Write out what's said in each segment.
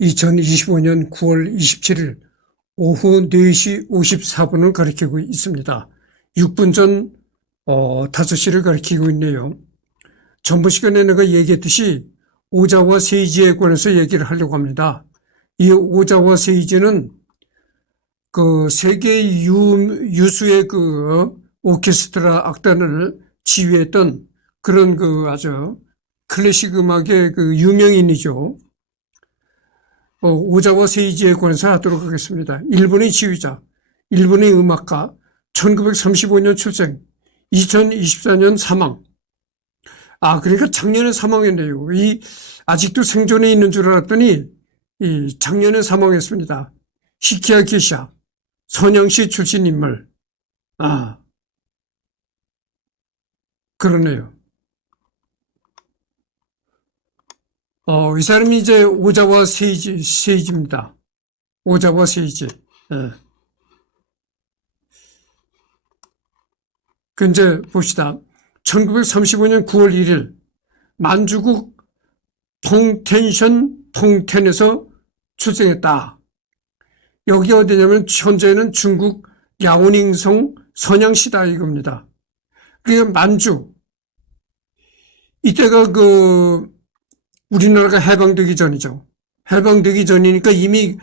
2025년 9월 27일 오후 4시 54분을 가리키고 있습니다. 6분 전 5시를 가리키고 있네요. 전부 시간에 내가 얘기했듯이 오자와 세이지에 관해서 얘기를 하려고 합니다. 이 오자와 세이지는 그 세계 유수의 그 오케스트라 악단을 지휘했던 그런 그 아주 클래식 음악의 그 유명인이죠. 오자와 세이지에 관해서 하도록 하겠습니다. 일본의 지휘자, 일본의 음악가, 1935년 출생, 2024년 사망. 그러니까 작년에 사망했네요. 아직도 생존해 있는 줄 알았더니, 작년에 사망했습니다. 히키야 기샤, 선양시 출신 인물. 그러네요. 이 사람이 이제 오자와 세이지입니다. 오자와 세이지. 그 이제 봅시다. 1935년 9월 1일 만주국 통텐에서 출생했다. 여기 어디냐면 현재는 중국 야오닝성 선양시다 이겁니다. 그러니까 만주. 이때가 우리나라가 해방되기 전이죠. 해방되기 전이니까 이미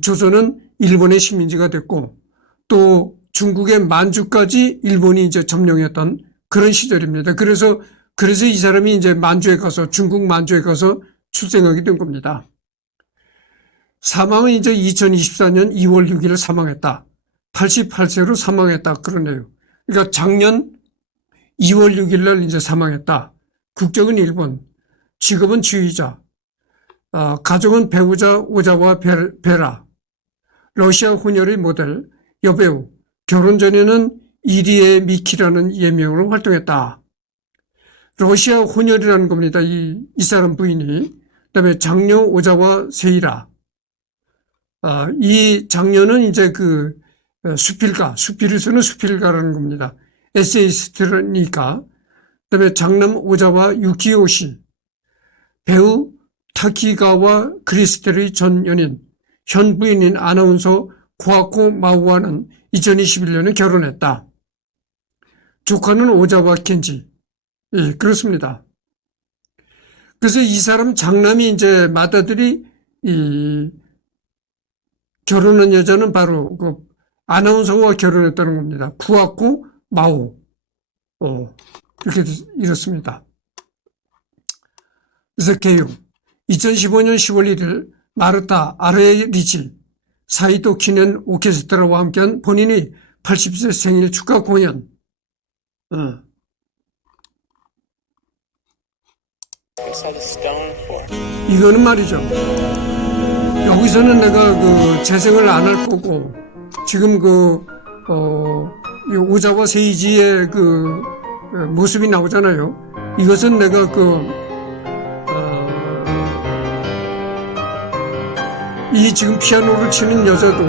조선은 일본의 식민지가 됐고 또 중국의 만주까지 일본이 이제 점령했던 그런 시절입니다. 그래서 이 사람이 이제 중국 만주에 가서 출생하게 된 겁니다. 사망은 이제 2024년 2월 6일 사망했다. 88세로 사망했다. 그러네요. 그러니까 작년 2월 6일 날 이제 사망했다. 국적은 일본. 직업은 지휘자, 가족은 배우자 오자와 베라, 러시아 혼혈의 모델, 여배우, 결혼 전에는 이리에 미키라는 예명으로 활동했다. 러시아 혼혈이라는 겁니다. 이 사람 부인이. 그다음에 장녀 오자와 세이라. 이 장녀는 이제 수필을 쓰는 수필가라는 겁니다. 에세이스트니까. 그다음에 장남 오자와 유키오시. 배우 타키가와 크리스텔의 전 연인, 현 부인인 아나운서 코아코 마우와는 2021년에 결혼했다. 조카는 오자와 켄지. 예, 그렇습니다. 그래서 이 사람 장남이 이제 맏아들이 결혼한 여자는 바로 아나운서와 결혼했다는 겁니다. 코아코 마우. 이렇게 이렇습니다. 그래서 개요. 2015년 10월 1일 마르타 아르에리치 사이토 키넨 오케스트라와 함께한 본인이 80세 생일 축하 공연. 이거는 말이죠. 여기서는 내가 재생을 안 할 거고 지금 이 오자와 세이지의 모습이 나오잖아요. 이것은 내가 이 지금 피아노를 치는 여자도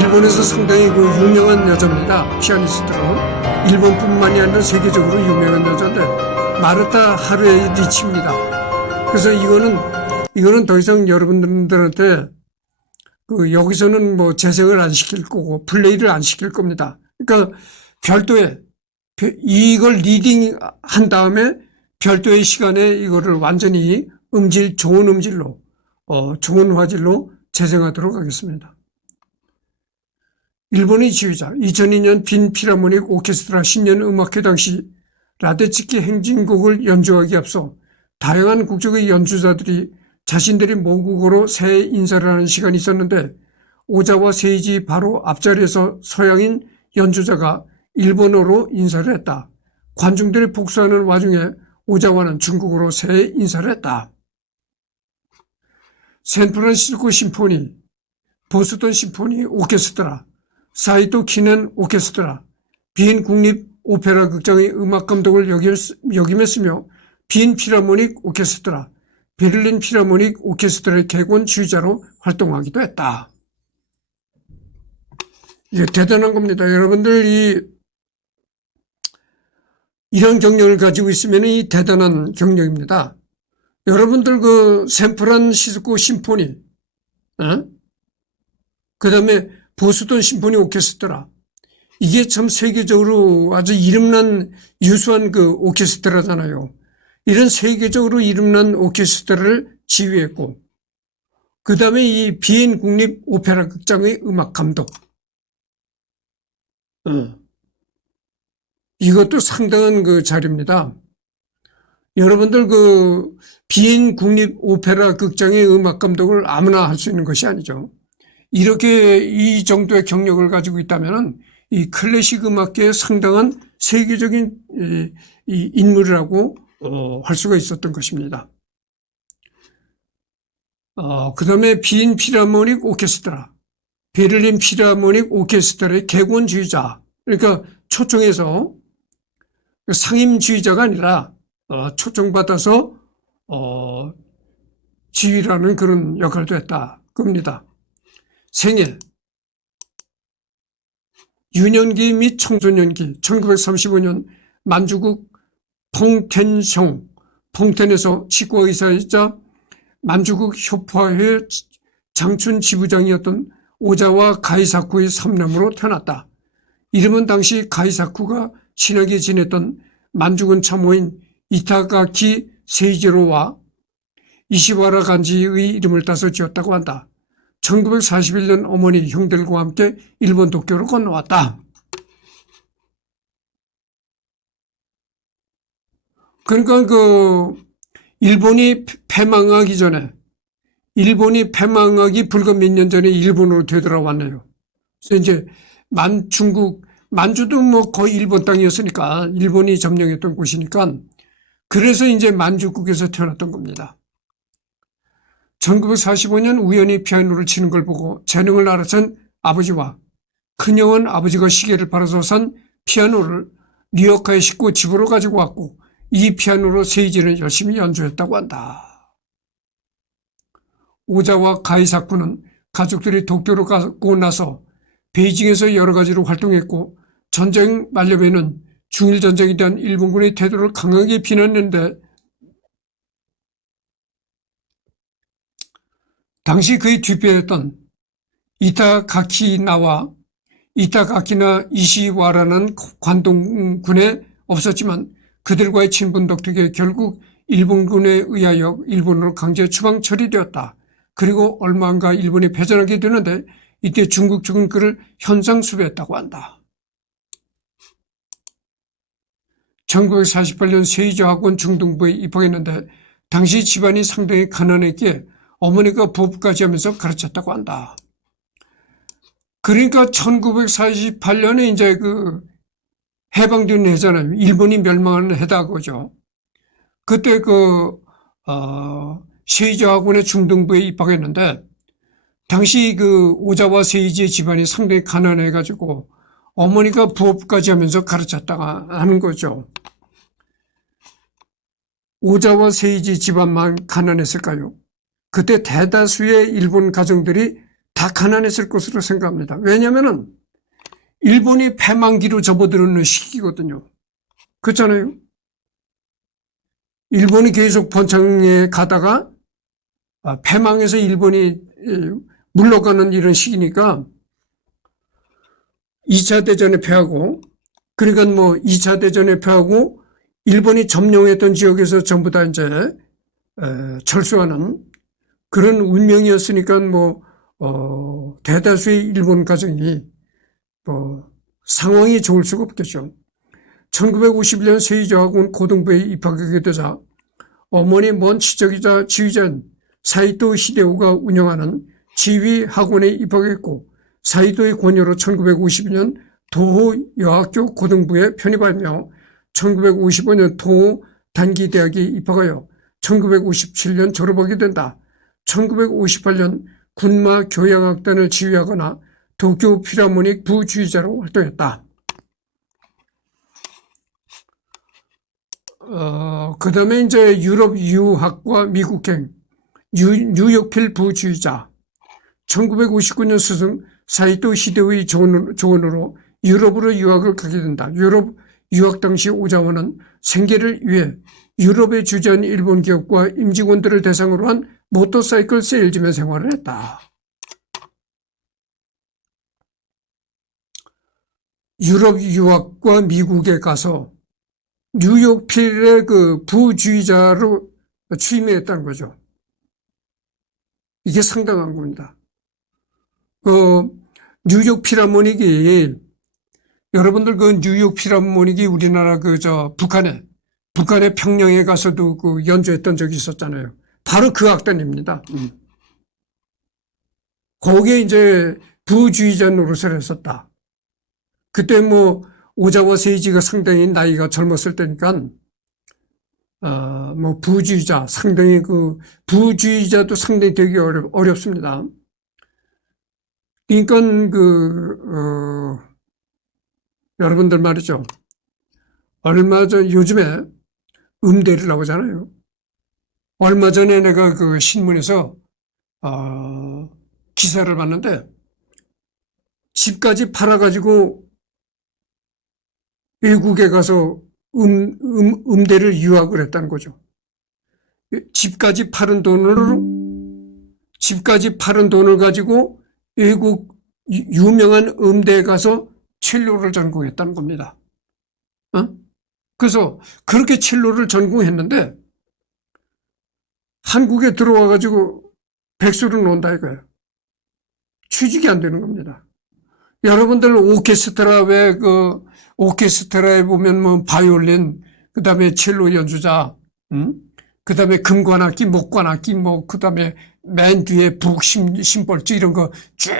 일본에서 상당히 유명한 여자입니다. 피아니스트로. 일본뿐만이 아니라 세계적으로 유명한 여자인데 마르타 하루에리치입니다. 그래서 이거는 더 이상 여러분들한테 여기서는 재생을 안 시킬 거고 플레이를 안 시킬 겁니다. 그러니까 별도의 이걸 리딩 한 다음에 별도의 시간에 이거를 완전히 좋은 음질로 좋은 화질로 재생하도록 하겠습니다. 일본의 지휘자 2002년 빈 필하모닉 오케스트라 신년 음악회 당시 라데츠키 행진곡을 연주하기에 앞서 다양한 국적의 연주자들이 자신들이 모국어로 새해 인사를 하는 시간이 있었는데 오자와 세이지 바로 앞자리에서 서양인 연주자가 일본어로 인사를 했다. 관중들이 복수하는 와중에 오자와는 중국어로 새해 인사를 했다. 샌프란시스코 심포니, 보스턴 심포니 오케스트라, 사이토 키넨 오케스트라, 빈 국립 오페라 극장의 음악 감독을 역임했으며 빈 필하모닉 오케스트라, 베를린 필하모닉 오케스트라의 개건 지휘자로 활동하기도 했다. 이게 대단한 겁니다. 여러분들 이런 경력을 가지고 있으면 이 대단한 경력입니다. 여러분들 그 샌프란시스코 심포니, 어? 그 다음에 보스턴 심포니 오케스트라, 이게 참 세계적으로 아주 이름난 유수한 그 오케스트라잖아요. 이런 세계적으로 이름난 오케스트라를 지휘했고, 그 다음에 이 비엔 국립 오페라 극장의 음악 감독, 이것도 상당한 그 자리입니다. 여러분들 그 비엔 국립 오페라 극장의 음악 감독을 아무나 할 수 있는 것이 아니죠. 이렇게 이 정도의 경력을 가지고 있다면은 이 클래식 음악계의 상당한 세계적인 이 인물이라고 할 수가 있었던 것입니다. 그 다음에 비엔 필하모닉 오케스트라, 베를린 필하모닉 오케스트라의 객원주의자, 그러니까 초청해서 상임주의자가 아니라 초청받아서 지휘라는 그런 역할도 했다 겁니다. 생애, 유년기 및 청소년기, 1935년 만주국 퐁텐성, 퐁텐에서 치과의사이자 만주국 협화회 장춘 지부장이었던 오자와 가이사쿠의 3남으로 태어났다. 이름은 당시 가이사쿠가 친하게 지냈던 만주군 참모인 이타가키 세이지로와 이시와라 간지의 이름을 따서 지었다고 한다. 1941년 어머니 형들과 함께 일본 도쿄로 건너왔다. 그러니까 그 일본이 패망하기 전에, 일본이 패망하기 불과 몇 년 전에 일본으로 되돌아왔네요. 그래서 이제 중국, 만주도 뭐 거의 일본 땅이었으니까, 일본이 점령했던 곳이니까, 그래서 이제 만주국에서 태어났던 겁니다. 1945년 우연히 피아노를 치는 걸 보고 재능을 알아챈 아버지와 큰형은 아버지가 시계를 팔아서 산 피아노를 뉴욕에 싣고 집으로 가지고 왔고, 이 피아노로 세이지는 열심히 연주했다고 한다. 오자와 가이사쿠는 가족들이 도쿄로 가고 나서 베이징에서 여러 가지로 활동했고, 전쟁 만료에는 중일전쟁에 대한 일본군의 태도를 강하게 비난했는데, 당시 그의 뒷배였던 이타가키나 이시와라는 관동군에 없었지만 그들과의 친분 덕택에 결국 일본군에 의하여 일본으로 강제 추방 처리되었다. 그리고 얼마 안가 일본이 패전하게 되는데 이때 중국 측은 그를 현상 수배했다고 한다. 1948년 세이저 학원 중등부에 입학했는데 당시 집안이 상당히 가난했기에 어머니가 부업까지 하면서 가르쳤다고 한다. 그러니까 1948년에 이제 그 해방된 해잖아요. 일본이 멸망하는 해다 그거죠. 그때 세이저 학원의 중등부에 입학했는데 당시 그 오자와 세이지의 집안이 상당히 가난해가지고 어머니가 부업까지 하면서 가르쳤다가 하는 거죠. 오자와 세이지 집안만 가난했을까요? 그때 대다수의 일본 가정들이 다 가난했을 것으로 생각합니다. 왜냐하면 일본이 패망기로 접어드는 시기거든요. 그렇잖아요. 일본이 계속 번창해 가다가 패망해서 일본이 물러가는 이런 시기니까 2차 대전에 패하고, 그러니까 뭐 2차 대전에 패하고 일본이 점령했던 지역에서 전부 다 이제 철수하는 그런 운명이었으니까 대다수의 일본 가정이 상황이 좋을 수가 없겠죠. 1951년 세이저 학원 고등부에 입학하게 되자 어머니 먼 친척이자 지휘자인 사이토 히데오가 운영하는 지휘 학원에 입학했고, 사이토의 권유로 1952년 도호 여학교 고등부에 편입하며 1955년 도호 단기대학에 입학하여 1957년 졸업하게 된다. 1958년 군마 교향악단을 지휘하거나 도쿄 필하모닉 부주의자로 활동했다. 그 다음에 이제 유럽 유학과 미국행, 뉴욕필 부주의자, 1959년 스승 사이토 히데오의 조언으로 유럽으로 유학을 가게 된다. 유럽 유학 당시 오자와는 생계를 위해 유럽에 주재한 일본 기업과 임직원들을 대상으로 한 모터사이클 세일즈맨 생활을 했다. 유럽 유학과 미국에 가서 뉴욕 필의 그 부주의자로 취임했다는 거죠. 이게 상당한 겁니다. 뉴욕 필하모닉이 여러분들 그 뉴욕 필하모닉이 우리나라 북한의 평양에 가서도 그 연주했던 적이 있었잖아요. 바로 그 악단입니다. 거기에 이제 부주의자 노릇을 했었다. 그때 뭐 오자와 세이지가 상당히 나이가 젊었을 때니까 뭐 부주의자 상당히 그 부주의자도 상당히 되기 어렵습니다. 그러니까 여러분들 말이죠. 얼마 전 요즘에 음대를 나오잖아요. 얼마 전에 내가 그 신문에서 기사를 봤는데 집까지 팔아가지고 외국에 가서 음대를 유학을 했다는 거죠. 집까지 팔은 돈을 가지고 외국 유명한 음대에 가서 첼로를 전공했다는 겁니다. 그래서 그렇게 첼로를 전공했는데 한국에 들어와가지고 백수를 논다 이거예요. 취직이 안 되는 겁니다. 여러분들 오케스트라에 보면 뭐 바이올린, 그 다음에 첼로 연주자, 그 다음에 금관악기, 목관악기, 그 다음에 맨 뒤에 북, 심벌주 이런 거 쭉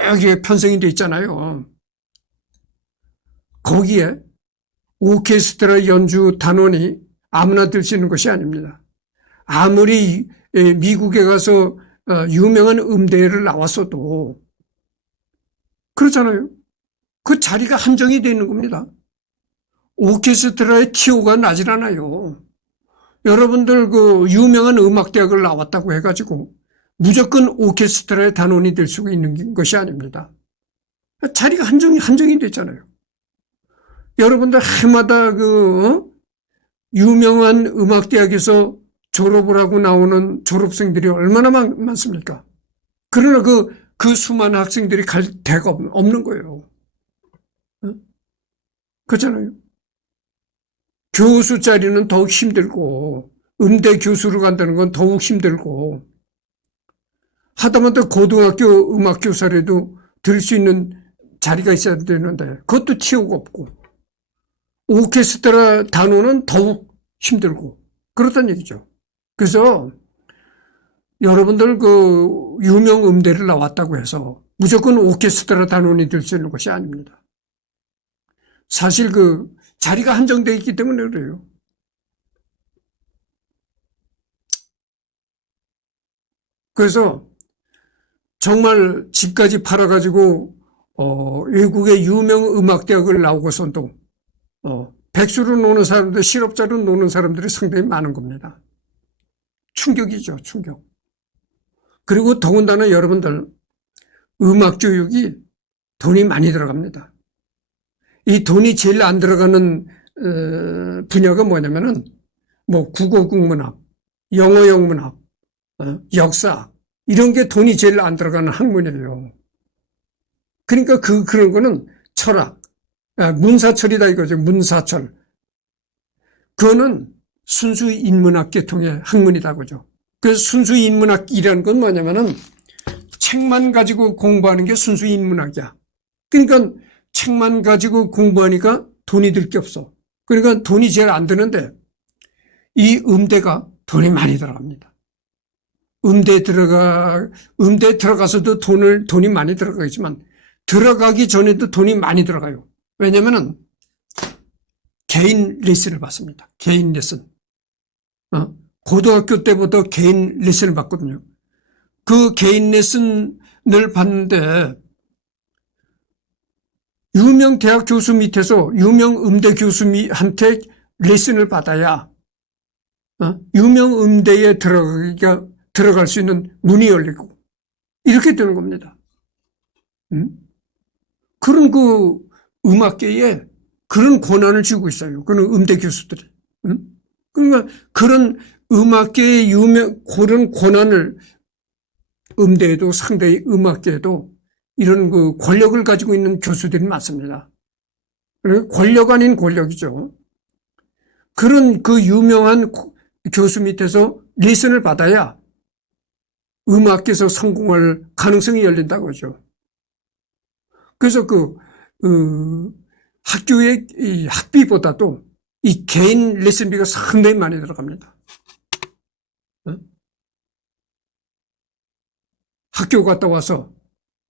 편성이 돼 있잖아요. 거기에 오케스트라 연주 단원이 아무나 들 수 있는 것이 아닙니다. 아무리 미국에 가서 유명한 음대를 나왔어도 그렇잖아요. 그 자리가 한정이 되어 있는 겁니다. 오케스트라의 티오가 나질 않아요. 여러분들 그 유명한 음악대학을 나왔다고 해가지고 무조건 오케스트라의 단원이 될 수 있는 것이 아닙니다. 자리가 한정이 됐잖아요. 여러분들 해마다 유명한 음악대학에서 졸업을 하고 나오는 졸업생들이 얼마나 많습니까? 그러나 그 수많은 학생들이 갈 데가 없는 거예요. 그렇잖아요. 교수 자리는 더욱 힘들고 음대 교수로 간다는 건 더욱 힘들고 하다못해 고등학교 음악교사라도 들 수 있는 자리가 있어야 되는데 그것도 티오가 없고 오케스트라 단원은 더욱 힘들고 그렇다는 얘기죠. 그래서 여러분들 그 유명 음대를 나왔다고 해서 무조건 오케스트라 단원이 될 수 있는 것이 아닙니다. 사실 그 자리가 한정되어 있기 때문에 그래요. 그래서 정말 집까지 팔아가지고 외국의 유명 음악대학을 나오고서도 백수로 노는 사람들, 실업자로 노는 사람들이 상당히 많은 겁니다. 충격이죠, 충격. 그리고 더군다나 여러분들 음악 교육이 돈이 많이 들어갑니다. 이 돈이 제일 안 들어가는 분야가 뭐냐면은 뭐 국어 국문학, 영어 영문학, 역사 이런 게 돈이 제일 안 들어가는 학문이에요. 그러니까 그런 거는 철학, 문사철이다 이거죠. 문사철. 그거는 순수 인문학 계통의 학문이다 그죠. 그래서 순수 인문학이라는 건 뭐냐면은 책만 가지고 공부하는 게 순수 인문학이야. 그러니까 책만 가지고 공부하니까 돈이 들 게 없어. 그러니까 돈이 제일 안 드는데 이 음대가 돈이 많이 들어갑니다. 음대에 들어가서도 돈이 많이 들어가겠지만 들어가기 전에도 돈이 많이 들어가요. 왜냐면은 개인 레슨을 받습니다. 개인 레슨. 고등학교 때부터 개인 레슨을 받거든요. 그 개인 레슨을 받는데 유명 대학 교수 밑에서 유명 음대 교수한테 레슨을 받아야 유명 음대에 들어갈 수 있는 문이 열리고 이렇게 되는 겁니다. 그런 음악계에 그런 권한을 쥐고 있어요. 그런 음대 교수들이. 그러니까 그런 음악계의 그런 권한을 음대에도 상대의 음악계에도 이런 그 권력을 가지고 있는 교수들이 많습니다. 그리고 권력 아닌 권력이죠. 그런 그 유명한 교수 밑에서 레슨을 받아야 음악계에서 성공할 가능성이 열린다고 하죠. 그래서 학교의 이 학비보다도 이 개인 레슨비가 상당히 많이 들어갑니다. 학교 갔다 와서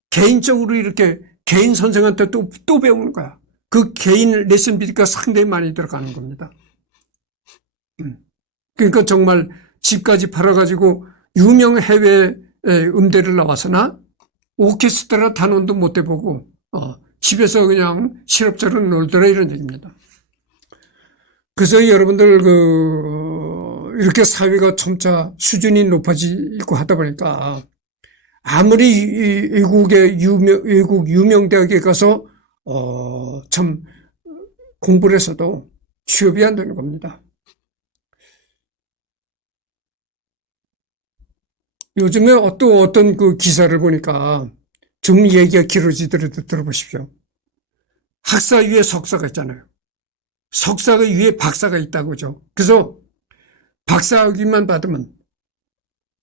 개인적으로 이렇게 개인 선생한테 또 배우는 거야. 그 개인 레슨비가 상당히 많이 들어가는 겁니다. 그러니까 정말 집까지 팔아가지고 유명 해외 음대를 나와서나 오케스트라 단원도 못 해보고 집에서 그냥 실업자로 놀더라 이런 얘기입니다. 그래서 여러분들 이렇게 사회가 점차 수준이 높아지고 하다 보니까 아무리 외국 유명 대학에 가서 참 공부를 해서도 취업이 안 되는 겁니다. 요즘에 어떤 그 기사를 보니까 좀 얘기가 길어지더라도 들어보십시오. 학사 위에 석사가 있잖아요. 석사가 위에 박사가 있다고 그죠. 그래서 박사학위만 받으면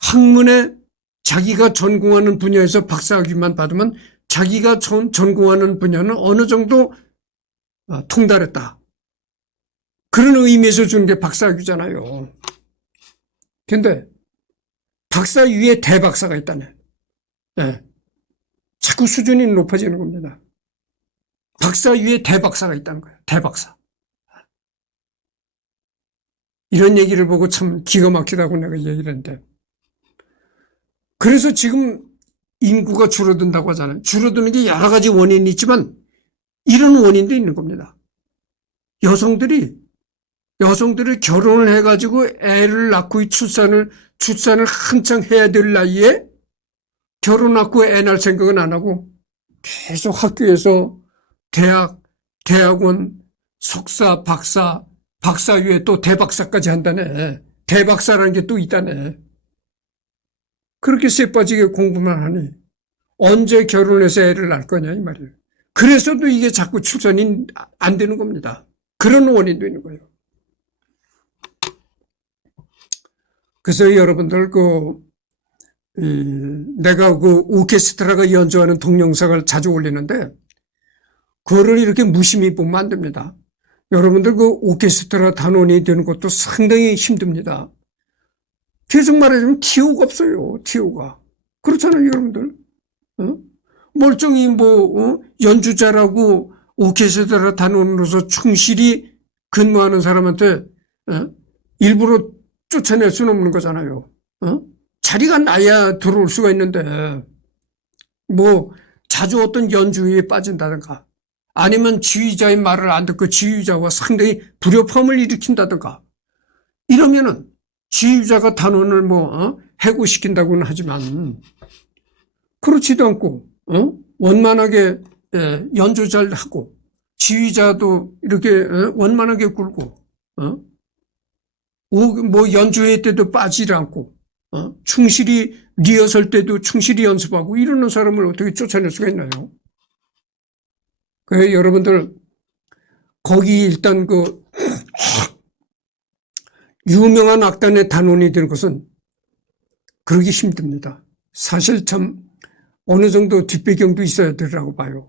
학문에 자기가 전공하는 분야에서 박사학위만 받으면 자기가 전공하는 분야는 어느 정도 통달했다. 그런 의미에서 주는 게 박사학위잖아요. 근데 박사 위에 대박사가 있다네. 네. 자꾸 수준이 높아지는 겁니다. 박사 위에 대박사가 있다는 거예요. 대박사. 이런 얘기를 보고 참 기가 막히다고 내가 얘기를 했는데. 그래서 지금 인구가 줄어든다고 하잖아요. 줄어드는 게 여러 가지 원인이 있지만 이런 원인도 있는 겁니다. 여성들이 결혼을 해가지고 애를 낳고 출산을 한창 해야 될 나이에 결혼하고 애 낳을 생각은 안 하고 계속 학교에서 대학원, 석사, 박사 위에 또 대박사까지 한다네. 대박사라는 게 또 있다네. 그렇게 쎄 빠지게 공부만 하니 언제 결혼해서 애를 낳을 거냐 이 말이에요. 그래서도 이게 자꾸 출산이 안 되는 겁니다. 그런 원인도 있는 거예요. 그래서 여러분들 내가 오케스트라가 연주하는 동영상을 자주 올리는데 그거를 이렇게 무심히 보면 안 됩니다. 여러분들 오케스트라 단원이 되는 것도 상당히 힘듭니다. 계속 말하자면 티오가 없어요. 티오가. 그렇잖아요, 여러분들. 멀쩡히 연주자라고 오케스트라 단원으로서 충실히 근무하는 사람한테 일부러 쫓아낼 수는 없는 거잖아요. 자리가 나야 들어올 수가 있는데 자주 어떤 연주에 빠진다든가 아니면 지휘자의 말을 안 듣고 지휘자와 상당히 불협화음을 일으킨다든가 이러면은 지휘자가 단원을 해고시킨다고는 하지만 그렇지도 않고 원만하게 연주 잘 하고 지휘자도 이렇게 원만하게 굴고 연주회 때도 빠지지 않고 충실히 리허설 때도 충실히 연습하고 이러는 사람을 어떻게 쫓아낼 수가 있나요? 그래서 여러분들 거기 일단 유명한 악단의 단원이 되는 것은 그러기 힘듭니다. 사실 참 어느 정도 뒷배경도 있어야 되라고 봐요.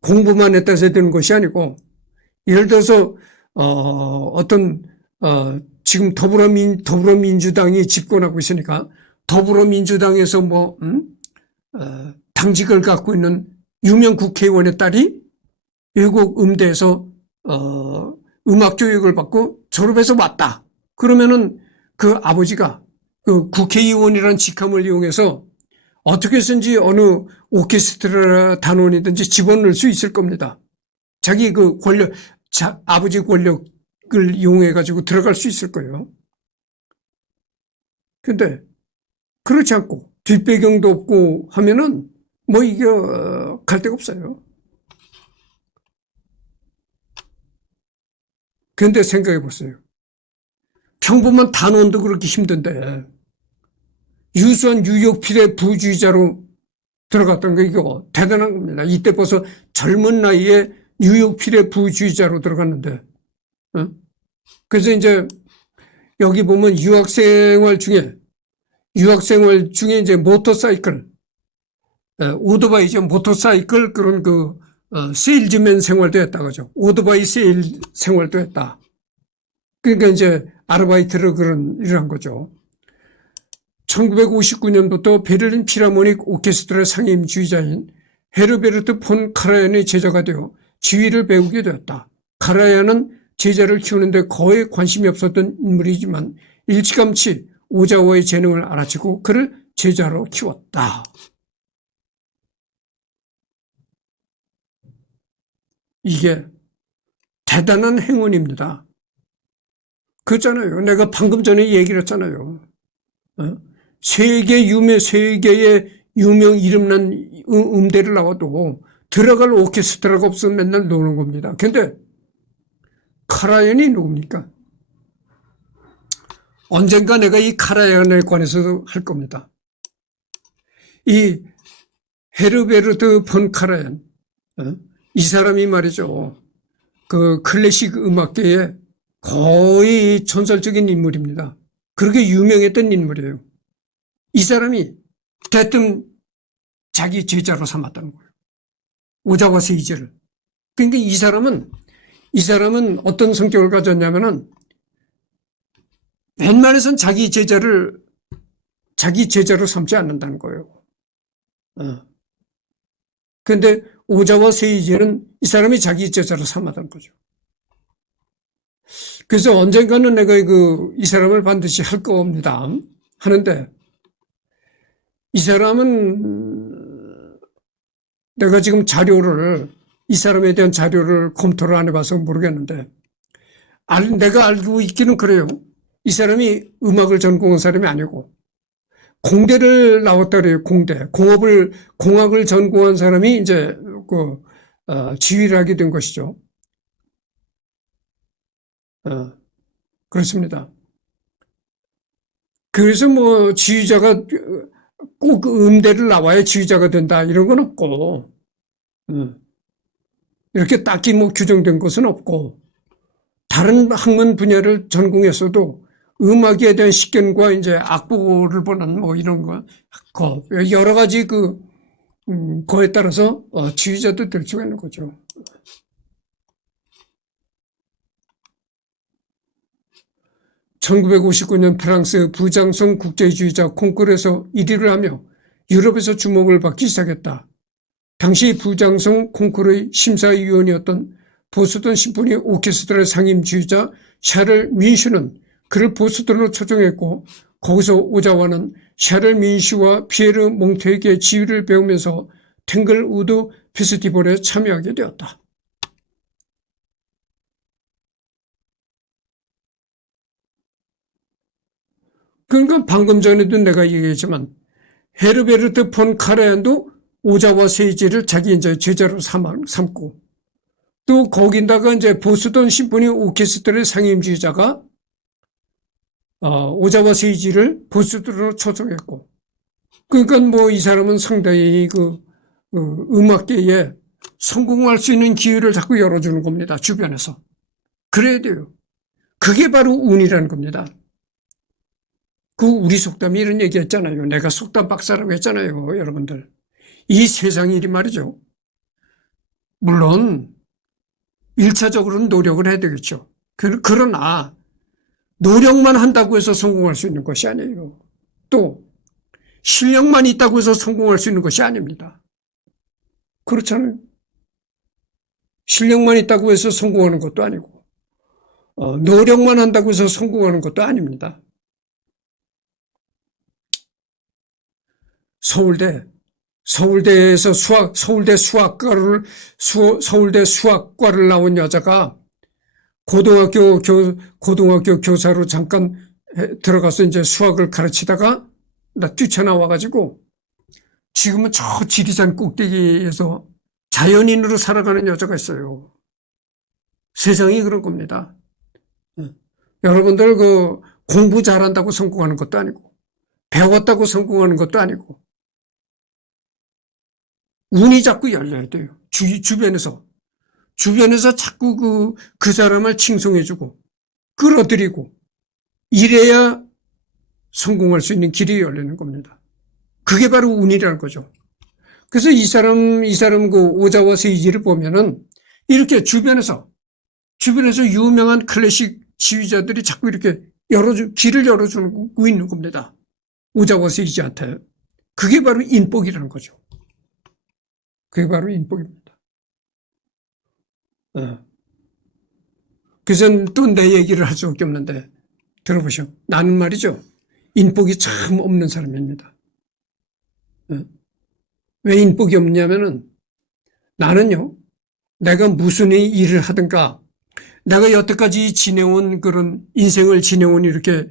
공부만 했다 해서 되는 것이 아니고 예를 들어서 지금 더불어민주당이 집권하고 있으니까 더불어민주당에서 당직을 갖고 있는 유명 국회의원의 딸이 외국 음대에서 음악 교육을 받고 졸업해서 왔다. 그러면은 그 아버지가 그 국회의원이라는 직함을 이용해서 어떻게 해서든지 어느 오케스트라 단원이든지 집어넣을 수 있을 겁니다. 자기 아버지 권력을 이용해가지고 들어갈 수 있을 거예요. 근데 그렇지 않고 뒷배경도 없고 하면은 이게 갈 데가 없어요. 근데 생각해 보세요. 평범한 단원도 그렇게 힘든데 유수한 유효필의 부주의자로 들어갔던 거 이거 대단한 겁니다. 이때 벌써 젊은 나이에 유효필의 부주의자로 들어갔는데 그래서 이제 여기 보면 유학생활 중에 이제 모터사이클 오토바이죠. 모터사이클 그런 세일즈맨 생활도 했다 그죠. 오토바이 세일 생활도 했다. 그러니까 이제 아르바이트를 그런 일을 한 거죠. 1959년부터 베를린 필하모닉 오케스트라 상임주의자인 헤르베르트 폰 카라얀의 제자가 되어 지휘를 배우게 되었다. 카라얀은 제자를 키우는데 거의 관심이 없었던 인물이지만 일찌감치 오자와의 재능을 알아채고 그를 제자로 키웠다. 이게 대단한 행운입니다. 그렇잖아요. 내가 방금 전에 얘기를 했잖아요. 세계의 유명 이름난 음대를 나와도 들어갈 오케스트라가 없으면 맨날 노는 겁니다. 근데 카라얀이 누굽니까? 언젠가 내가 이 카라얀에 관해서도 할 겁니다. 이 헤르베르트 폰 카라얀, 이 사람이 말이죠. 그 클래식 음악계의 거의 전설적인 인물입니다. 그렇게 유명했던 인물이에요. 이 사람이 대뜸 자기 제자로 삼았다는 거예요. 오자와 세이지를. 그러니까 이 사람은 어떤 성격을 가졌냐면은 웬만해선 자기 제자로 삼지 않는다는 거예요. 그런데 오자와 세이지는 이 사람이 자기 제자로 삼았다는 거죠. 그래서 언젠가는 내가 이 사람을 반드시 할 겁니다. 하는데 이 사람은 내가 지금 이 사람에 대한 자료를 검토를 안 해봐서 모르겠는데 내가 알고 있기는 그래요. 이 사람이 음악을 전공한 사람이 아니고 공대를 나왔다 그래요. 공학을 전공한 사람이 이제 지휘를 하게 된 것이죠. 그렇습니다. 그래서 지휘자가 꼭 음대를 나와야 지휘자가 된다 이런 건 없고 이렇게 딱히 규정된 것은 없고 다른 학문 분야를 전공했어도 음악에 대한 식견과 이제 악보를 보는 이런 거 여러 가지 거에 따라서 지휘자도 될 수가 있는 거죠. (1959년) 프랑스 부장성 국제주의자 콩쿠르에서 1위를 하며 유럽에서 주목을 받기 시작했다. 당시 부장성 콩쿠르의 심사위원이었던 보스턴 심포니 오케스트라 상임주의자 샤를 민슈는 그를 보스턴으로 초청했고 거기서 오자와는 샤를 민슈와 피에르 몽테에게 지휘를 배우면서 탱글우드 페스티벌에 참여하게 되었다. 그러니까 방금 전에도 내가 얘기했지만 헤르베르트 폰 카라얀도 오자와 세이지를 자기 이제 제자로 삼고 또 거기다가 이제 보스턴 심포니 오케스트라의 상임주의자가 오자와 세이지를 보스턴으로 초청했고 그러니까 이 사람은 상당히 음악계에 성공할 수 있는 기회를 자꾸 열어주는 겁니다. 주변에서. 그래야 돼요. 그게 바로 운이라는 겁니다. 우리 속담이 이런 얘기 했잖아요. 내가 속담 박사라고 했잖아요. 여러분들. 이 세상 일이 말이죠. 물론 1차적으로는 노력을 해야 되겠죠. 그러나 노력만 한다고 해서 성공할 수 있는 것이 아니에요. 또 실력만 있다고 해서 성공할 수 있는 것이 아닙니다. 그렇잖아요. 실력만 있다고 해서 성공하는 것도 아니고 노력만 한다고 해서 성공하는 것도 아닙니다. 서울대에서 서울대 수학과를 나온 여자가 고등학교 교사로 잠깐 들어가서 이제 수학을 가르치다가 뛰쳐나와가지고 지금은 저 지리산 꼭대기에서 자연인으로 살아가는 여자가 있어요. 세상이 그런 겁니다. 여러분들 그 공부 잘한다고 성공하는 것도 아니고 배웠다고 성공하는 것도 아니고 운이 자꾸 열려야 돼요. 주변에서 자꾸 그 사람을 칭송해주고 끌어들이고 이래야 성공할 수 있는 길이 열리는 겁니다. 그게 바로 운이라는 거죠. 그래서 이 사람 그 오자와 세이지를 보면은 이렇게 주변에서 유명한 클래식 지휘자들이 자꾸 이렇게 길을 열어주고 있는 겁니다. 오자와 세이지한테. 그게 바로 인복이라는 거죠. 그게 바로 인복입니다. 그래서 또 내 얘기를 할 수밖에 없는데 들어보시오. 나는 말이죠. 인복이 참 없는 사람입니다. 왜 인복이 없냐면은 나는요. 내가 무슨 일을 하든가 내가 여태까지 지내온 그런 인생을 지내온 이렇게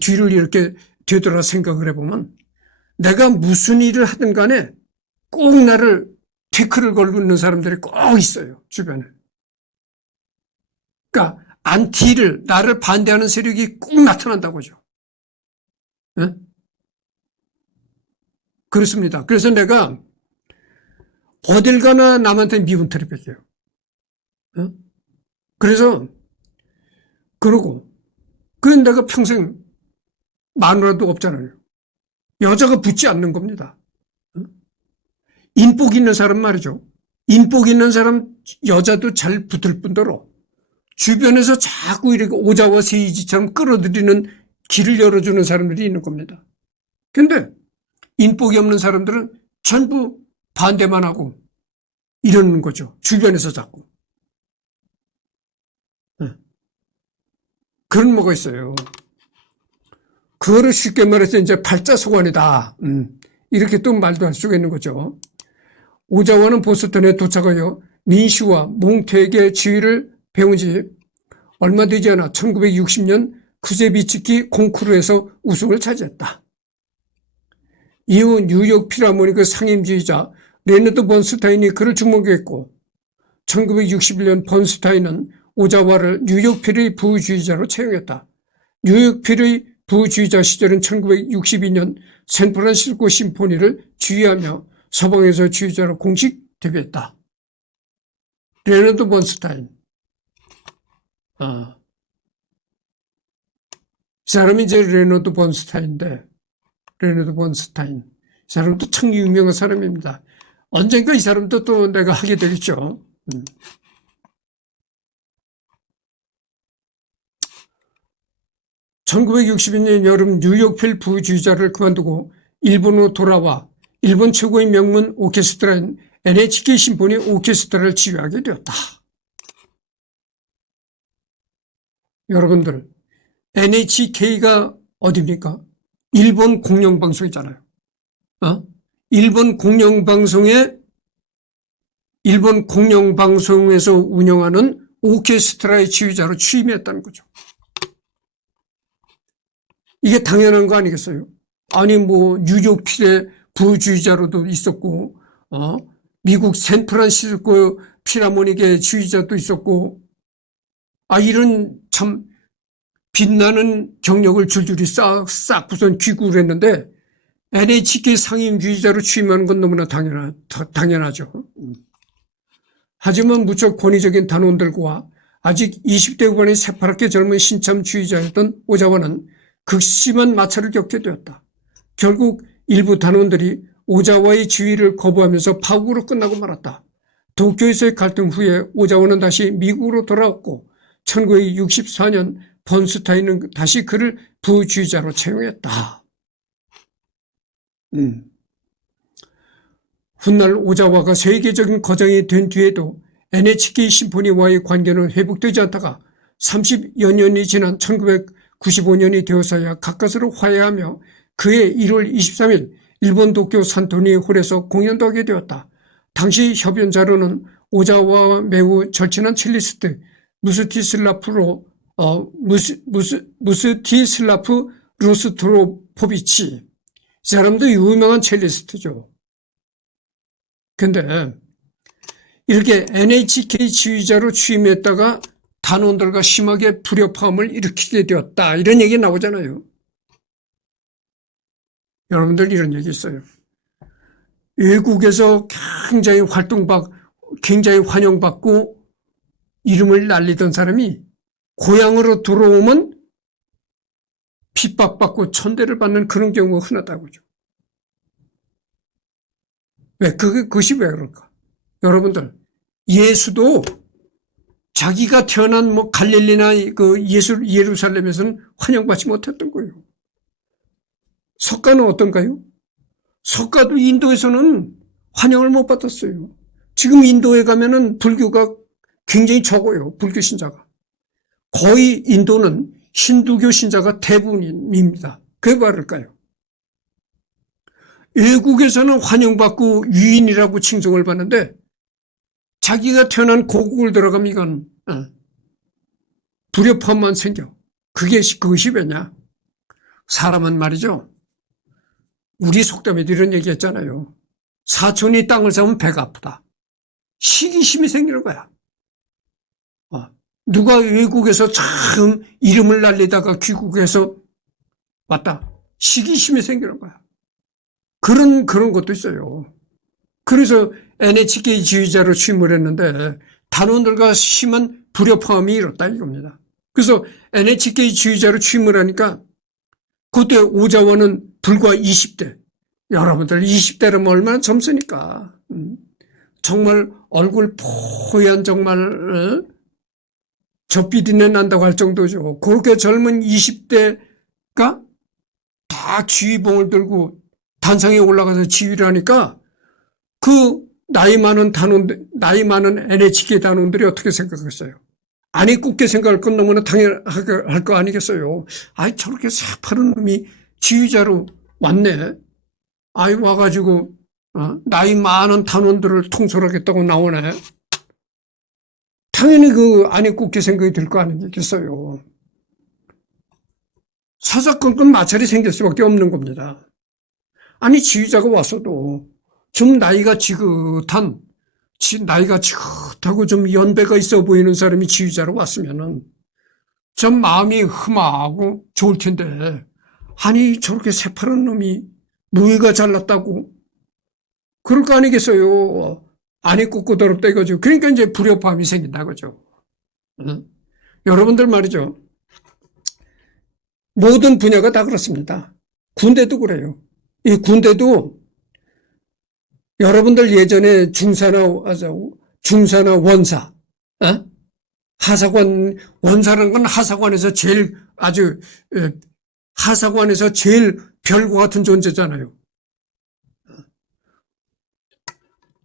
뒤를 이렇게 되돌아 생각을 해보면 내가 무슨 일을 하든 간에 꼭 나를 태클을 걸고 있는 사람들이 꼭 있어요. 주변에. 그러니까 나를 반대하는 세력이 꼭 나타난다고죠. 네? 그렇습니다. 그래서 내가 어딜 가나 남한테 미운털이 뺏겨요. 네? 그래서 그러고 내가 평생 마누라도 없잖아요. 여자가 붙지 않는 겁니다. 인복 있는 사람 말이죠. 인복 있는 사람 여자도 잘 붙을 뿐더러 주변에서 자꾸 이렇게 오자와 세이지처럼 끌어들이는 길을 열어주는 사람들이 있는 겁니다. 근데 인복이 없는 사람들은 전부 반대만 하고 이러는 거죠. 주변에서 자꾸. 그런 뭐가 있어요. 그거를 쉽게 말해서 이제 팔자소관이다. 이렇게 또 말도 할 수가 있는 거죠. 오자와는 보스턴에 도착하여 민슈와 몽테에게 지휘를 배운 지 얼마 되지 않아 1960년 쿠제비츠키 콩쿠르에서 우승을 차지했다. 이후 뉴욕 필하모니크 상임지휘자 레너드 번스타인이 그를 주목했고 1961년 번스타인은 오자와를 뉴욕 필의 부주의자로 채용했다. 뉴욕 필의 부주의자 시절은 1962년 샌프란시스코 심포니를 지휘하며 서방에서 지휘자로 공식 데뷔했다. 레너드 번스타인. 이 사람이 이제 레너드 번스타인인데, 이 사람도 참 유명한 사람입니다. 언젠가 이 사람도 또 내가 하게 되겠죠. 1962년 여름 뉴욕필 부주의자를 그만두고 일본으로 돌아와 일본 최고의 명문 오케스트라인 NHK 심포니 오케스트라를 지휘하게 되었다. 여러분들, NHK가 어디입니까? 일본 공영방송이잖아요. 일본 공영방송에서 운영하는 오케스트라의 지휘자로 취임했다는 거죠. 이게 당연한 거 아니겠어요? 아니 뉴욕 필의 부주의자로도 있었고 미국 샌프란시스코 필하모닉의 지휘자도 있었고 이런 참 빛나는 경력을 줄줄이 쌓고선 귀국을 했는데 NHK 상임지휘자로 취임하는 건 너무나 당연하죠. 하지만 무척 권위적인 단원들과 아직 20대 후반의 새파랗게 젊은 신참 지휘자였던 오자와는 극심한 마찰을 겪게 되었다. 결국 일부 단원들이 오자와의 지휘를 거부하면서 파국으로 끝나고 말았다. 도쿄에서의 갈등 후에 오자와는 다시 미국으로 돌아왔고 1964년 번스타인은 다시 그를 부주의자로 채용했다. 훗날 오자와가 세계적인 거장이 된 뒤에도 NHK 심포니와의 관계는 회복되지 않다가 30여 년이 지난 1995년이 되어서야 가까스로 화해하며 그해 1월 23일 일본 도쿄 산토니 홀에서 공연도 하게 되었다. 당시 협연자로는 오자와와 매우 절친한 첼리스트 무스티슬라프 로스트로포비치, 이 사람도 유명한 첼리스트죠. 근데 이렇게 NHK 지휘자로 취임했다가 단원들과 심하게 불협화음을 일으키게 되었다. 이런 얘기 나오잖아요. 여러분들 이런 얘기 있어요. 외국에서 굉장히 환영받고 이름을 날리던 사람이 고향으로 들어오면 핍박받고 천대를 받는 그런 경우가 흔하다고 하죠. 그것이 왜 그럴까? 여러분들, 예수도 자기가 태어난 갈릴리나 예루살렘에서는 환영받지 못했던 거예요. 석가는 어떤가요? 석가도 인도에서는 환영을 못 받았어요. 지금 인도에 가면은 불교가 굉장히 적어요. 불교 신자가. 거의 인도는 힌두교 신자가 대부분입니다. 그게 바를까요? 외국에서는 환영받고 유인이라고 칭송을 받는데 자기가 태어난 고국을 들어가면 이건 불협화음만 생겨. 그것이 왜냐? 사람은 말이죠. 우리 속담에도 이런 얘기 했잖아요. 사촌이 땅을 사면 배가 아프다. 시기심이 생기는 거야. 누가 외국에서 참 이름을 날리다가 귀국해서 왔다. 시기심이 생기는 거야. 그런 것도 있어요. 그래서 NHK 지휘자로 취임을 했는데 단원들과 심한 불협화음이 일었다 이겁니다. 그래서 NHK 지휘자로 취임을 하니까 그때 오자원은 불과 20대. 여러분들 20대라면 얼마나 젊으니까. 정말 얼굴 뽀얀 정말 젖비린내 난다고 할 정도죠. 그렇게 젊은 20대가 다 지휘봉을 들고 단상에 올라가서 지휘를 하니까 그 나이 많은 NHK 단원들이 어떻게 생각했어요? 아니 굳게 생각할 건 너무나 당연할 거 아니겠어요? 아이 저렇게 새파란 놈이 지휘자로 왔네. 아이 와가지고 나이 많은 단원들을 통솔하겠다고 나오네. 당연히 안에 굳게 생각이 들 거 아니겠어요? 사사건건 마찰이 생길 수밖에 없는 겁니다. 아니 지휘자가 왔어도 좀 나이가 지긋하고 좀 연배가 있어 보이는 사람이 지휘자로 왔으면은 좀 마음이 흠하고 좋을 텐데 아니 저렇게 새파란 놈이 무예가 잘났다고 그럴 거 아니겠어요. 안이 꽂고 더럽다 이거죠. 그러니까 이제 불협화음이 생긴다 그죠. 여러분들 말이죠. 모든 분야가 다 그렇습니다. 군대도 그래요. 이 군대도 여러분들 예전에 중사나 원사, 하사관, 원사라는 건 하사관에서 제일 별과 같은 존재잖아요.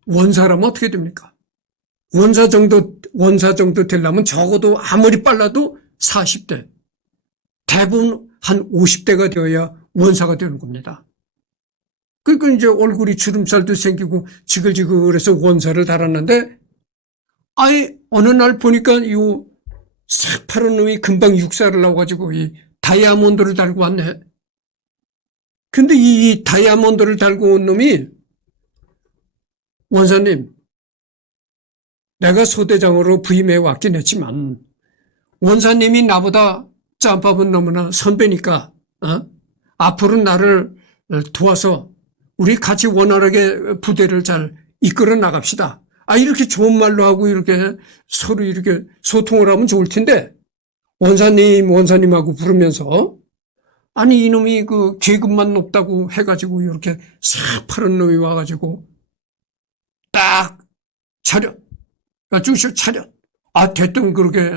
원사라면 어떻게 됩니까? 원사 정도 되려면 적어도 아무리 빨라도 40대. 대부분 한 50대가 되어야 원사가 되는 겁니다. 그러니까 이제 얼굴이 주름살도 생기고 지글지글해서 원사를 달았는데 아예 어느 날 보니까 이 새파란 놈이 금방 육사를 나와가지고 이 다이아몬드를 달고 왔네. 근데 이 다이아몬드를 달고 온 놈이 원사님, 내가 소대장으로 부임해 왔긴 했지만 원사님이 나보다 짬밥은 너무나 선배니까 앞으로 나를 도와서 우리 같이 원활하게 부대를 잘 이끌어 나갑시다. 이렇게 좋은 말로 하고 이렇게 서로 이렇게 소통을 하면 좋을 텐데 원사님하고 부르면서 아니 이놈이 계급만 높다고 해가지고 이렇게 새파란 놈이 와가지고 딱 차렷. 열중시오 차렷. 됐든 그렇게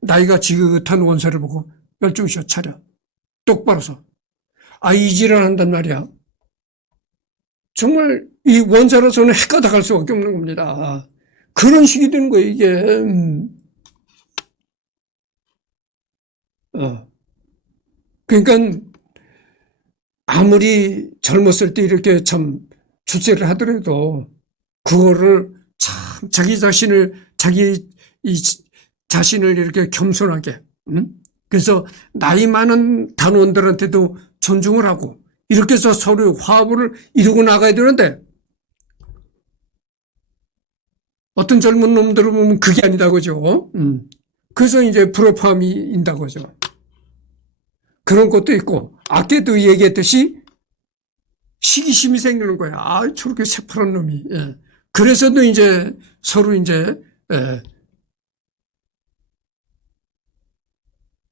나이가 지긋한 원사를 보고 열중시오 차렷. 똑바로 서. 이 지랄 한단 말이야. 정말 이 원사로서는 해가 다 갈 수밖에 없는 겁니다. 그런 식이 되는 거예요 이게. 그러니까 아무리 젊었을 때 이렇게 참 출세를 하더라도 그거를 참 자기 자신을 이렇게 겸손하게, 그래서 나이 많은 단원들한테도 존중을 하고 이렇게 해서 서로 화합을 이루고 나가야 되는데 어떤 젊은 놈들을 보면 그게 아니다 그죠? 그래서 이제 불협화음이 인다고죠. 그런 것도 있고, 아까도 얘기했듯이 시기심이 생기는 거야. 아, 저렇게 새파란 놈이. 예. 그래서도 이제 서로 이제, 예,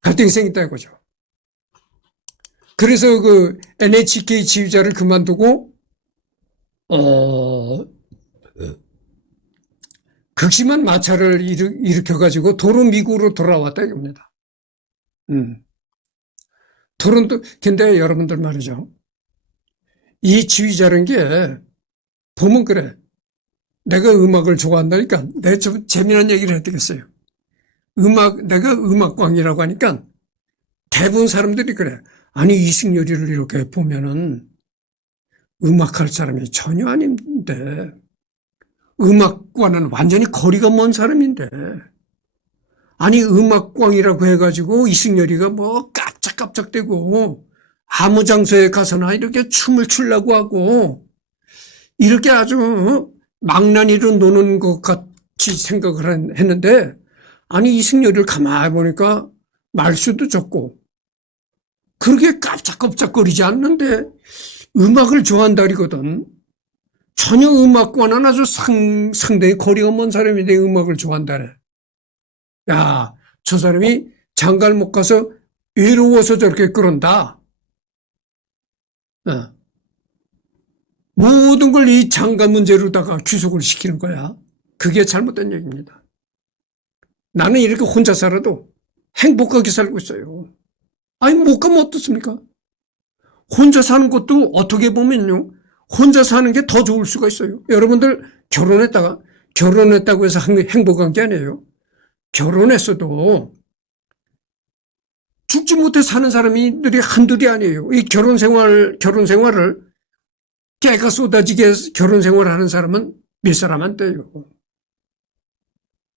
갈등이 생긴다 이거죠. 그래서 그 NHK 지휘자를 그만두고, 극심한 마찰을 일으켜가지고 도로 미국으로 돌아왔다 이겁니다. 토론토, 근데 여러분들 말이죠. 이 지휘자라는 게 보면 그래. 내가 음악을 좋아한다니까 내가 좀 재미난 얘기를 해드리겠어요. 내가 음악광이라고 하니까 대부분 사람들이 그래. 아니, 이승열이를 이렇게 보면은 음악할 사람이 전혀 아닌데, 음악과는 완전히 거리가 먼 사람인데, 아니, 음악광이라고 해가지고 이승열이가 뭐 깜짝깜짝대고 아무 장소에 가서나 이렇게 춤을 추려고 하고, 이렇게 아주 망나니로 노는 것 같이 생각을 했는데, 아니, 이승열이를 가만히 보니까 말수도 적고, 그렇게 깜짝깜짝거리지 않는데, 음악을 좋아한다리거든. 전혀 음악과는 아주 상당히 거리가 먼 사람인데 음악을 좋아한다래. 야, 저 사람이 장가를 못 가서 외로워서 저렇게 그런다. 모든 걸 이 장가 문제로다가 귀속을 시키는 거야. 그게 잘못된 얘기입니다. 나는 이렇게 혼자 살아도 행복하게 살고 있어요. 아니, 못 가면 어떻습니까? 혼자 사는 것도 어떻게 보면요, 혼자 사는 게 더 좋을 수가 있어요. 여러분들 결혼했다고 해서 행복한 게 아니에요. 결혼했어도 죽지 못해 사는 사람들이 한둘이 아니에요. 이 결혼 생활을 깨가 쏟아지게 결혼 생활을 하는 사람은 몇 사람 안 돼요.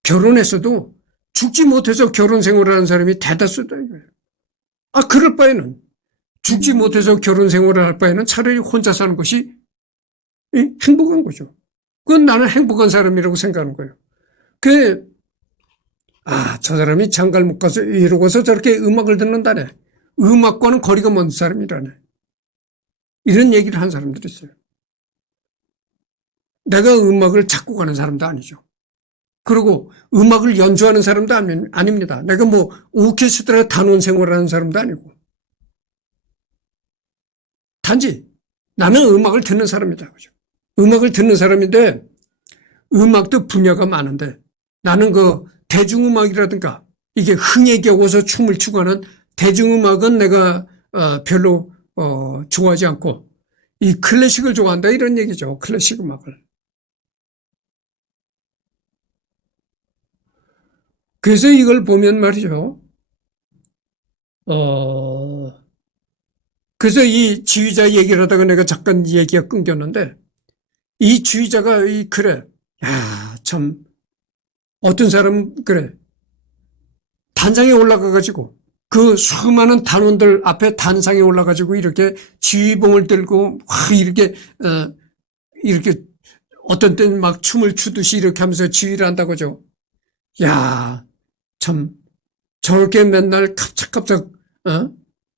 결혼했어도 죽지 못해서 결혼 생활을 하는 사람이 대다수다 이거예요. 아, 그럴 바에는 죽지 못해서 결혼 생활을 할 바에는 차라리 혼자 사는 것이 행복한 거죠. 그건 나는 행복한 사람이라고 생각하는 거예요. 저 사람이 장가를 못 가서 이러고서 저렇게 음악을 듣는다네. 음악과는 거리가 먼 사람이라네. 이런 얘기를 한 사람들이 있어요. 내가 음악을 작곡하는 사람도 아니죠. 그리고 음악을 연주하는 사람도 아닙니다. 내가 뭐 오케스트라 단원 생활하는 사람도 아니고. 단지 나는 음악을 듣는 사람이다. 그죠? 음악을 듣는 사람인데 음악도 분야가 많은데 나는 그 대중음악이라든가 이게 흥에 겨워서 춤을 추고 하는 대중음악은 내가 별로 좋아하지 않고 이 클래식을 좋아한다 이런 얘기죠. 클래식 음악을. 그래서 이걸 보면 말이죠. 그래서 이 지휘자 얘기를 하다가 내가 잠깐 얘기가 끊겼는데 이 지휘자가 그래. 야, 참 어떤 사람은 그래. 단상에 올라가가지고 그 수많은 단원들 앞에 단상에 올라가지고 이렇게 지휘봉을 들고 이렇게 어떤 때는 막 춤을 추듯이 이렇게 하면서 지휘를 한다고죠. 야, 참 저렇게 맨날 kap짝kap짝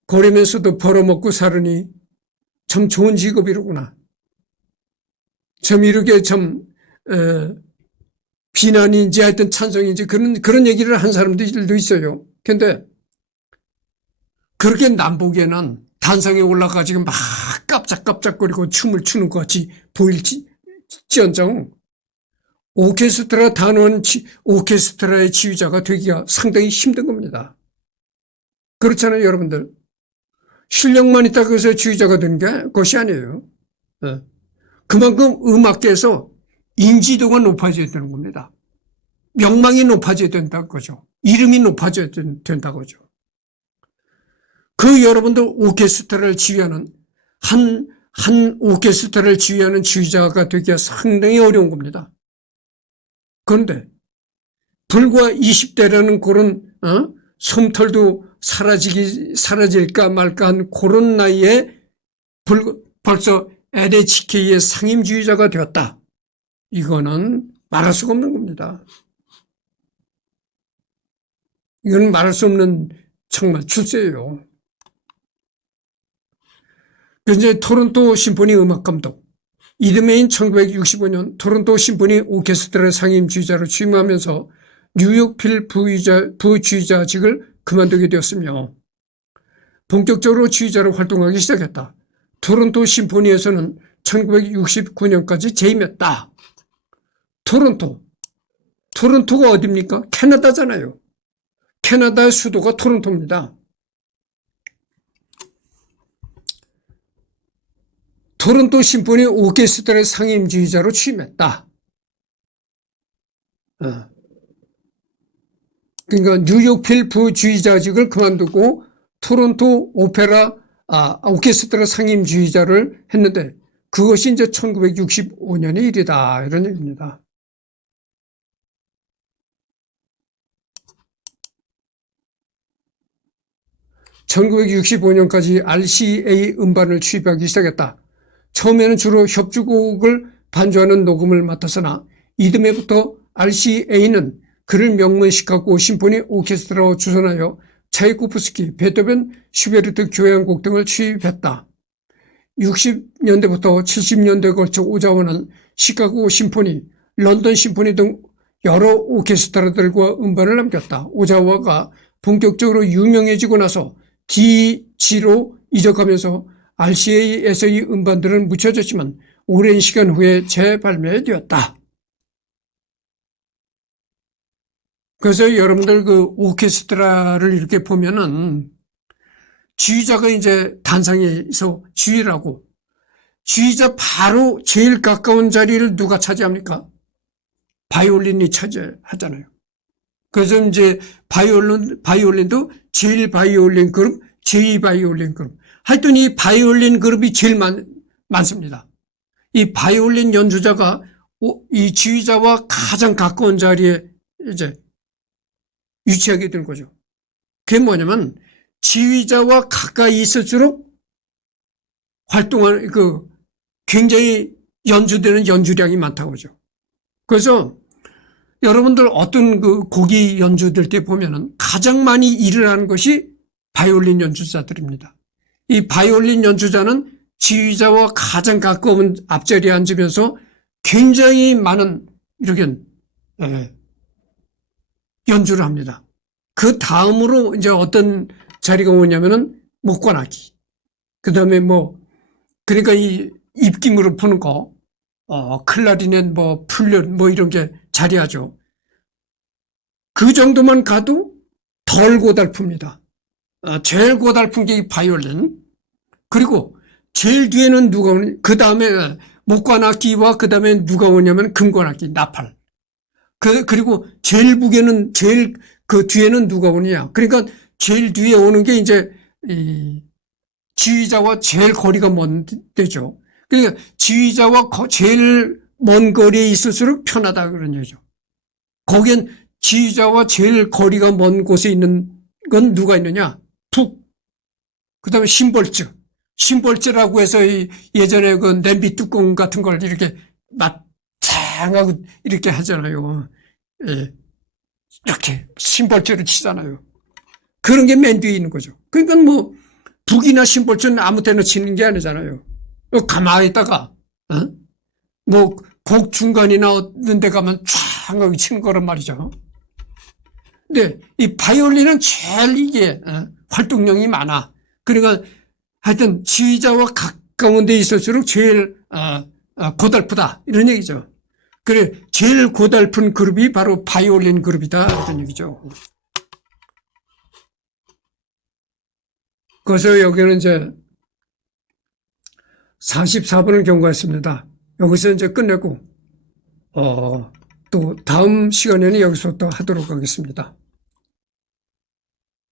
거리면서도 벌어먹고 사느니 참 좋은 직업이로구나. 참 이렇게 참 비난인지 하여튼 찬성인지 그런 얘기를 한 사람들도 있어요. 근데 그렇게 남 보기에는 단상에 올라가지고 막 깜짝깜짝거리고 춤을 추는 것 같이 보일지언정 오케스트라의 지휘자가 되기가 상당히 힘든 겁니다. 그렇잖아요, 여러분들. 실력만 있다고 해서 지휘자가 되는 것이 아니에요. 그만큼 음악계에서 인지도가 높아져야 되는 겁니다. 명망이 높아져야 된다는 거죠. 이름이 높아져야 된다는 거죠. 그 여러분들 오케스트라를 지휘하는 한 오케스트라를 지휘하는 지휘자가 되기가 상당히 어려운 겁니다. 그런데 불과 20대라는 그런 솜털도 사라질까 말까 한 그런 나이에 벌써 NHK의 상임지휘자가 되었다. 이거는 말할 수가 없는 겁니다. 이건 말할 수 없는 정말 출세예요. 이제 토론토 심포니 음악 감독. 이듬해인 1965년 토론토 심포니 오케스트라 상임주의자로 취임하면서 뉴욕필 부주의자직을 그만두게 되었으며 본격적으로 주의자로 활동하기 시작했다. 토론토 심포니에서는 1969년까지 재임했다. 토론토가 어디입니까? 캐나다잖아요. 캐나다의 수도가 토론토입니다. 토론토 심포니 오케스트라 상임주의자로 취임했다. 그러니까 뉴욕필 부주의자직을 그만두고 토론토 오케스트라 상임주의자를 했는데 그것이 이제 1965년의 일이다. 이런 얘기입니다. (1965년까지) RCA 음반을 취입하기 시작했다. 처음에는 주로 협주곡을 반주하는 녹음을 맡았으나 이듬해부터 RCA는 그를 명문시카고 심포니 오케스트라로 주선하여 차이코프스키, 베토벤, 슈베르트 교향곡 등을 취입했다. 60년대부터 70년대에 걸쳐 오자와는 시카고 심포니, 런던 심포니 등 여러 오케스트라들과 음반을 남겼다. 오자와가 본격적으로 유명해지고 나서 DG로 이적하면서 RCA에서의 음반들은 묻혀졌지만 오랜 시간 후에 재발매되었다. 그래서 여러분들 그 오케스트라를 이렇게 보면은 지휘자가 이제 단상에서 지휘라고, 지휘자 바로 제일 가까운 자리를 누가 차지합니까? 바이올린이 차지하잖아요. 그래서 이제 바이올린도 제일 바이올린 그룹, 제2 바이올린 그룹. 하여튼 이 바이올린 그룹이 제일 많습니다. 이 바이올린 연주자가 이 지휘자와 가장 가까운 자리에 이제 위치하게 된 거죠. 그게 뭐냐면 지휘자와 가까이 있을수록 활동하는 굉장히 연주되는 연주량이 많다고 하죠. 그래서 여러분들 어떤 곡이 연주될 때 보면은 가장 많이 일을 하는 것이 바이올린 연주자들입니다. 이 바이올린 연주자는 지휘자와 가장 가까운 앞자리에 앉으면서 굉장히 많은 이렇게 연주를 합니다. 그 다음으로 이제 어떤 자리가 오냐면은 목관악기. 그 다음에 그러니까 이 입김으로 푸는 거, 클라리넷, 플룻, 이런 게 자리하죠. 그 정도만 가도 덜 고달픕니다. 제일 고달픈 게 이 바이올린. 그리고 제일 뒤에는 누가 오냐, 그 다음에 목관악기와 그 다음에 누가 오냐면 금관악기, 나팔. 그리고 제일 그 뒤에는 누가 오느냐. 그러니까 제일 뒤에 오는 게 이제 이 지휘자와 제일 거리가 먼 데죠. 그러니까 지휘자와 제일 먼 거리에 있을수록 편하다 그런 얘기죠. 거긴 지휘자와 제일 거리가 먼 곳에 있는 건 누가 있느냐? 그 다음에 심벌즈라고 해서 예전에 그 냄비 뚜껑 같은 걸 이렇게 막창하고 이렇게 하잖아요. 예. 이렇게 심벌즈를 치잖아요. 그런 게 맨 뒤에 있는 거죠. 그러니까 북이나 심벌즈는 아무 때나 치는 게 아니잖아요. 가만히 있다가 곡 중간이나 어떤 데 가면 쫙 치는 거란 말이죠. 근데 이 바이올린은 제일 이게 활동량이 많아. 그러니까 하여튼 지휘자와 가까운 데 있을수록 제일 고달프다 이런 얘기죠. 그래 제일 고달픈 그룹이 바로 바이올린 그룹이다 이런 얘기죠. 그래서 여기는 이제 44분을 경과했습니다. 여기서 이제 끝내고 또 다음 시간에는 여기서 또 하도록 하겠습니다.